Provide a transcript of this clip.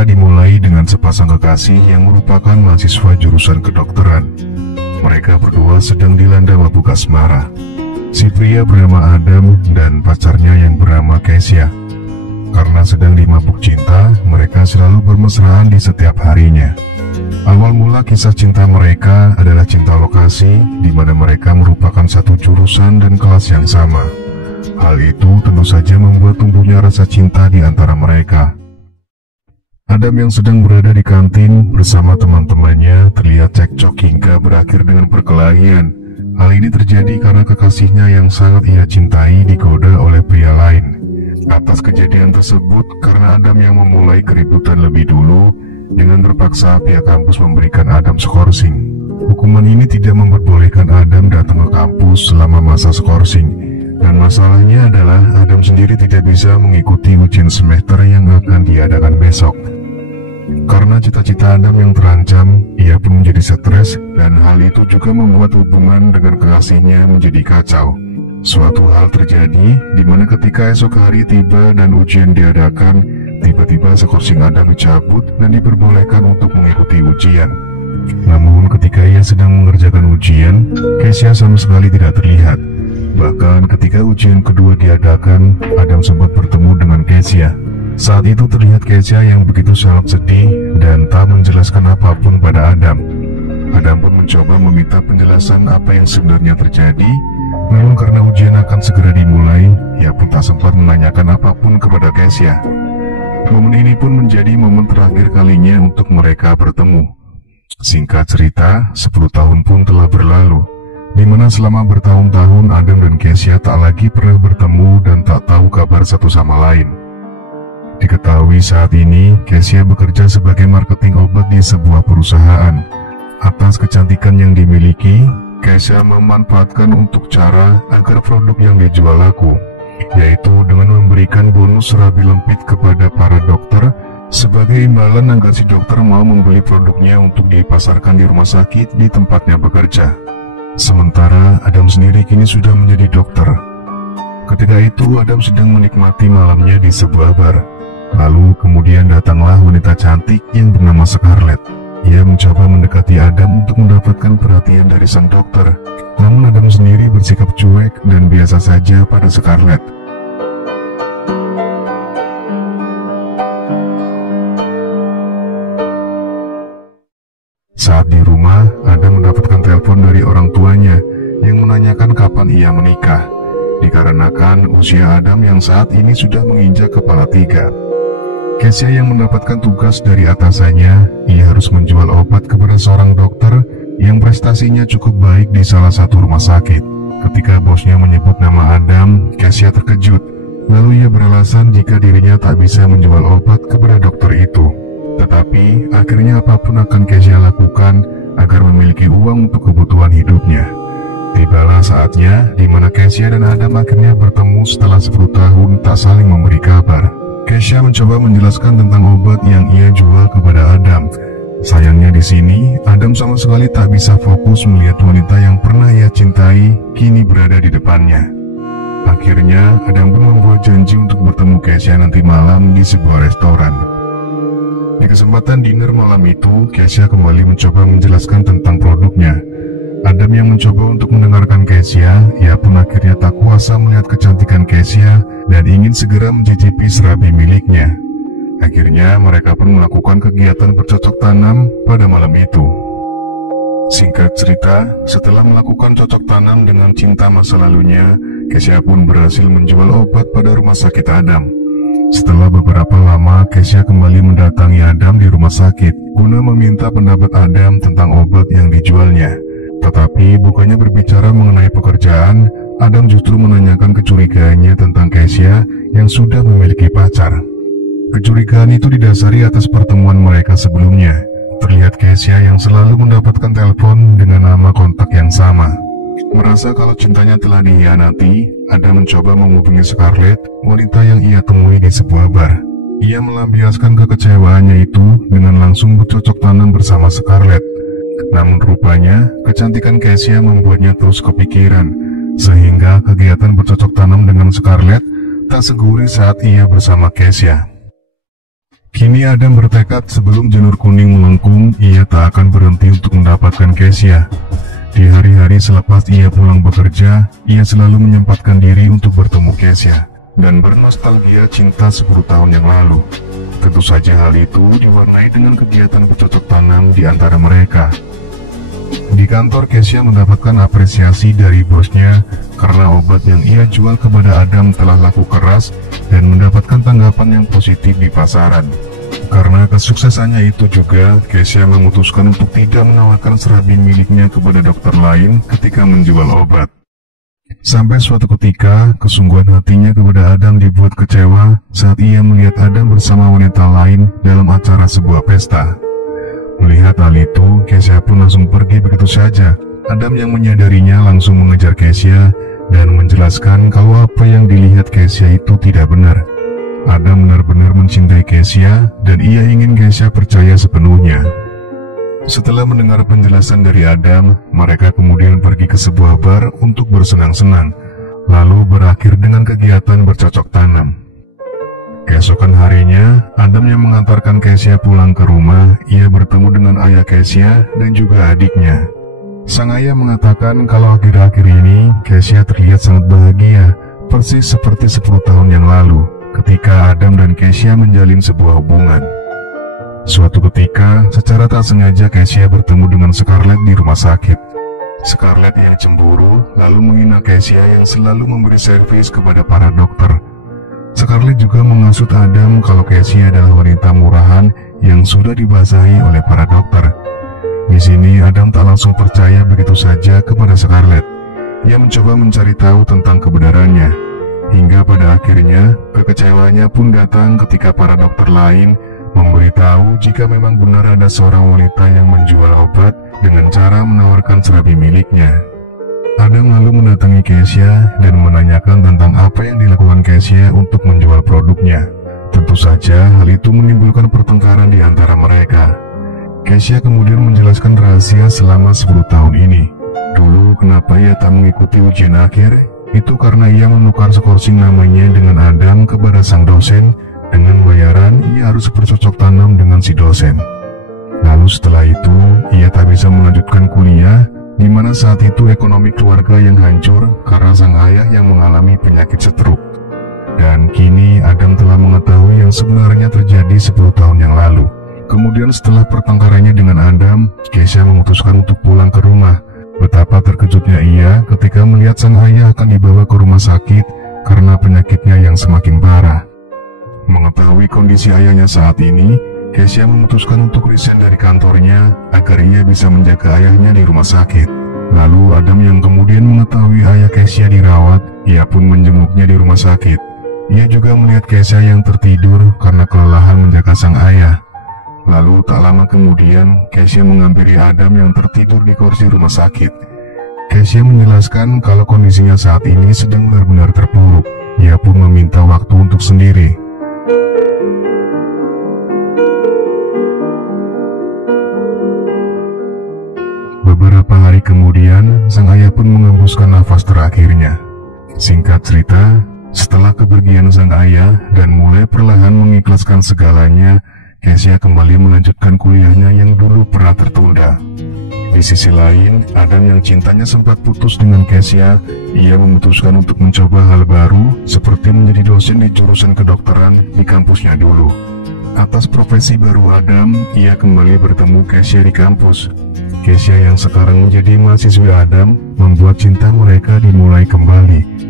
cerita dimulai dengan sepasang kekasih yang merupakan mahasiswa jurusan kedokteran. Mereka berdua sedang dilanda mabuk asmara. Si pria bernama Adam dan pacarnya yang bernama Kesia. Karena sedang dimabuk cinta, mereka selalu bermesraan di setiap harinya. Awal mula kisah cinta mereka adalah cinta lokasi, di mana mereka merupakan satu jurusan dan kelas yang sama. Hal itu tentu saja membuat tumbuhnya rasa cinta di antara mereka. Adam yang sedang berada di kantin bersama teman-temannya terlihat cekcok hingga berakhir dengan perkelahian. Hal ini terjadi karena kekasihnya yang sangat ia cintai digoda oleh pria lain. Atas kejadian tersebut, karena Adam yang memulai keributan lebih dulu, dengan terpaksa pihak kampus memberikan Adam skorsing. Hukuman ini tidak memperbolehkan Adam datang ke kampus selama masa skorsing. Dan masalahnya adalah Adam sendiri tidak bisa mengikuti ujian semester yang akan diadakan besok. Karena cita-cita Adam yang terancam, ia pun menjadi stres, dan hal itu juga membuat hubungan dengan kekasihnya menjadi kacau. Suatu hal terjadi di mana ketika esok hari tiba dan ujian diadakan, tiba-tiba skorsing Adam dicabut dan diperbolehkan untuk mengikuti ujian. Namun ketika ia sedang mengerjakan ujian, Kesia sama sekali tidak terlihat. Bahkan ketika ujian kedua diadakan, Adam sempat bertemu dengan Kesia. Saat itu terlihat Kesia yang begitu sangat sedih dan tak menjelaskan apapun pada Adam. Adam pun mencoba meminta penjelasan apa yang sebenarnya terjadi. Namun karena ujian akan segera dimulai, ia pun tak sempat menanyakan apapun kepada Kesia. Momen ini pun menjadi momen terakhir kalinya untuk mereka bertemu. Singkat cerita, 10 tahun pun telah berlalu, di mana selama bertahun-tahun Adam dan Kesia tak lagi pernah bertemu dan tak tahu kabar satu sama lain. Diketahui saat ini, Kesia bekerja sebagai marketing obat di sebuah perusahaan. Atas kecantikan yang dimiliki, Kesia memanfaatkan untuk cara agar produk yang dijual laku, yaitu dengan memberikan bonus serabi lempit kepada para dokter sebagai imbalan agar si dokter mau membeli produknya untuk dipasarkan di rumah sakit di tempatnya bekerja. Sementara Adam sendiri kini sudah menjadi dokter. Ketika itu Adam sedang menikmati malamnya di sebuah bar. Lalu kemudian datanglah wanita cantik yang bernama Scarlett. Ia mencoba mendekati Adam untuk mendapatkan perhatian dari sang dokter. Namun Adam sendiri bersikap cuek dan biasa saja pada Scarlett. Saat di rumah, Adam mendapatkan telepon dari orang tuanya yang menanyakan kapan ia menikah, dikarenakan usia Adam yang saat ini sudah menginjak kepala 3. Kesia yang mendapatkan tugas dari atasannya, ia harus menjual obat kepada seorang dokter yang prestasinya cukup baik di salah satu rumah sakit. Ketika bosnya menyebut nama Adam, Kesia terkejut. Lalu ia beralasan jika dirinya tak bisa menjual obat kepada dokter itu. Tetapi akhirnya apapun akan Kesia lakukan agar memiliki uang untuk kebutuhan hidupnya. Tibalah saatnya di mana Kesia dan Adam akhirnya bertemu setelah 10 tahun tak saling memberi kabar. Kesia mencoba menjelaskan tentang obat yang ia jual kepada Adam. Sayangnya di sini, Adam sama sekali tak bisa fokus melihat wanita yang pernah ia cintai kini berada di depannya. Akhirnya, Adam pun membuat janji untuk bertemu Kesia nanti malam di sebuah restoran. Di kesempatan dinner malam itu, Kesia kembali mencoba menjelaskan tentang produknya. Adam yang mencoba untuk mendengarkan Kesia, ia pun akhirnya tak kuasa melihat kecantikan Kesia dan ingin segera mencicipi serabi miliknya. Akhirnya mereka pun melakukan kegiatan bercocok tanam pada malam itu. Singkat cerita, setelah melakukan cocok tanam dengan cinta masa lalunya, Kesia pun berhasil menjual obat pada rumah sakit Adam. Setelah beberapa lama, Kesia kembali mendatangi Adam di rumah sakit guna meminta pendapat Adam tentang obat yang dijualnya. Tetapi bukannya berbicara mengenai pekerjaan, Adam justru menanyakan kecurigaannya tentang Kesia yang sudah memiliki pacar. Kecurigaan itu didasari atas pertemuan mereka sebelumnya. Terlihat Kesia yang selalu mendapatkan telepon dengan nama kontak yang sama. Merasa kalau cintanya telah dikhianati, Adam mencoba menghubungi Scarlett, wanita yang ia temui di sebuah bar. Ia melampiaskan kekecewaannya itu dengan langsung bercocok tanam bersama Scarlett. Namun rupanya, kecantikan Kesia membuatnya terus kepikiran, sehingga kegiatan bercocok tanam dengan Scarlett tak segurih saat ia bersama Kesia. Kini Adam bertekad sebelum janur kuning melengkung, ia tak akan berhenti untuk mendapatkan Kesia. Di hari-hari selepas ia pulang bekerja, ia selalu menyempatkan diri untuk bertemu Kesia dan bernostalgia cinta 10 tahun yang lalu. Tentu saja hal itu diwarnai dengan kegiatan bercocok tanam di antara mereka. Di kantor, Kesia mendapatkan apresiasi dari bosnya karena obat yang ia jual kepada Adam telah laku keras dan mendapatkan tanggapan yang positif di pasaran. Karena kesuksesannya itu juga, Kesia memutuskan untuk tidak menawarkan serabi miliknya kepada dokter lain ketika menjual obat. Sampai suatu ketika, kesungguhan hatinya kepada Adam dibuat kecewa saat ia melihat Adam bersama wanita lain dalam acara sebuah pesta. Melihat hal itu, Kesia pun langsung pergi begitu saja. Adam yang menyadarinya langsung mengejar Kesia dan menjelaskan kalau apa yang dilihat Kesia itu tidak benar. Adam benar-benar mencintai Kesia dan ia ingin Kesia percaya sepenuhnya. Setelah mendengar penjelasan dari Adam, mereka kemudian pergi ke sebuah bar untuk bersenang-senang, lalu berakhir dengan kegiatan bercocok tanam. Keesokan harinya, Adam yang mengantarkan Kesia pulang ke rumah, ia bertemu dengan ayah Kesia dan juga adiknya. Sang ayah mengatakan kalau akhir-akhir ini Kesia terlihat sangat bahagia, persis seperti 10 tahun yang lalu, ketika Adam dan Kesia menjalin sebuah hubungan. Suatu ketika, secara tak sengaja Kesia bertemu dengan Scarlett di rumah sakit. Scarlett yang cemburu, lalu menghina Kesia yang selalu memberi servis kepada para dokter. Scarlett juga mengasut Adam kalau Kesia adalah wanita murahan yang sudah dibasahi oleh para dokter. Di sini Adam tak langsung percaya begitu saja kepada Scarlett. Ia mencoba mencari tahu tentang kebenarannya, hingga pada akhirnya kekecewaannya pun datang ketika para dokter lain memberitahu jika memang benar ada seorang wanita yang menjual obat dengan cara menawarkan serabi miliknya. Adam lalu mendatangi Kesia dan menanyakan tentang apa yang dilakukan Kesia untuk menjual produknya. Tentu saja hal itu menimbulkan pertengkaran di antara mereka. Kesia kemudian menjelaskan rahasia selama 10 tahun ini. Dulu kenapa ia tak mengikuti ujian akhir, itu karena ia menukar skorsing namanya dengan Adam kepada sang dosen. Dengan bayaran, ia harus bercocok tanam dengan si dosen. Lalu setelah itu, ia tak bisa melanjutkan kuliah, di mana saat itu ekonomi keluarga yang hancur karena sang ayah yang mengalami penyakit stroke. Dan kini Adam telah mengetahui yang sebenarnya terjadi 10 tahun yang lalu. Kemudian setelah pertengkarannya dengan Adam, Kesia memutuskan untuk pulang ke rumah. Betapa terkejutnya ia ketika melihat sang ayah akan dibawa ke rumah sakit karena penyakitnya yang semakin parah. Mengetahui kondisi ayahnya saat ini, Kesia memutuskan untuk resign dari kantornya agar ia bisa menjaga ayahnya di rumah sakit. Lalu Adam yang kemudian mengetahui ayah Kesia dirawat, ia pun menjenguknya di rumah sakit. Ia juga melihat Kesia yang tertidur karena kelelahan menjaga sang ayah. Lalu tak lama kemudian, Kesia menghampiri Adam yang tertidur di kursi rumah sakit. Kesia menjelaskan kalau kondisinya saat ini sedang benar-benar terpuruk. Ia pun meminta waktu untuk sendiri. Beberapa hari kemudian, sang ayah pun mengembuskan nafas terakhirnya. Singkat cerita, setelah kepergian sang ayah dan mulai perlahan mengikhlaskan segalanya, Kesia kembali melanjutkan kuliahnya yang dulu pernah tertunda. Di sisi lain, Adam yang cintanya sempat putus dengan Kesia, ia memutuskan untuk mencoba hal baru seperti menjadi dosen di jurusan kedokteran di kampusnya dulu. Atas profesi baru Adam, ia kembali bertemu Kesia di kampus. Kesia yang sekarang menjadi mahasiswi Adam membuat cinta mereka dimulai kembali.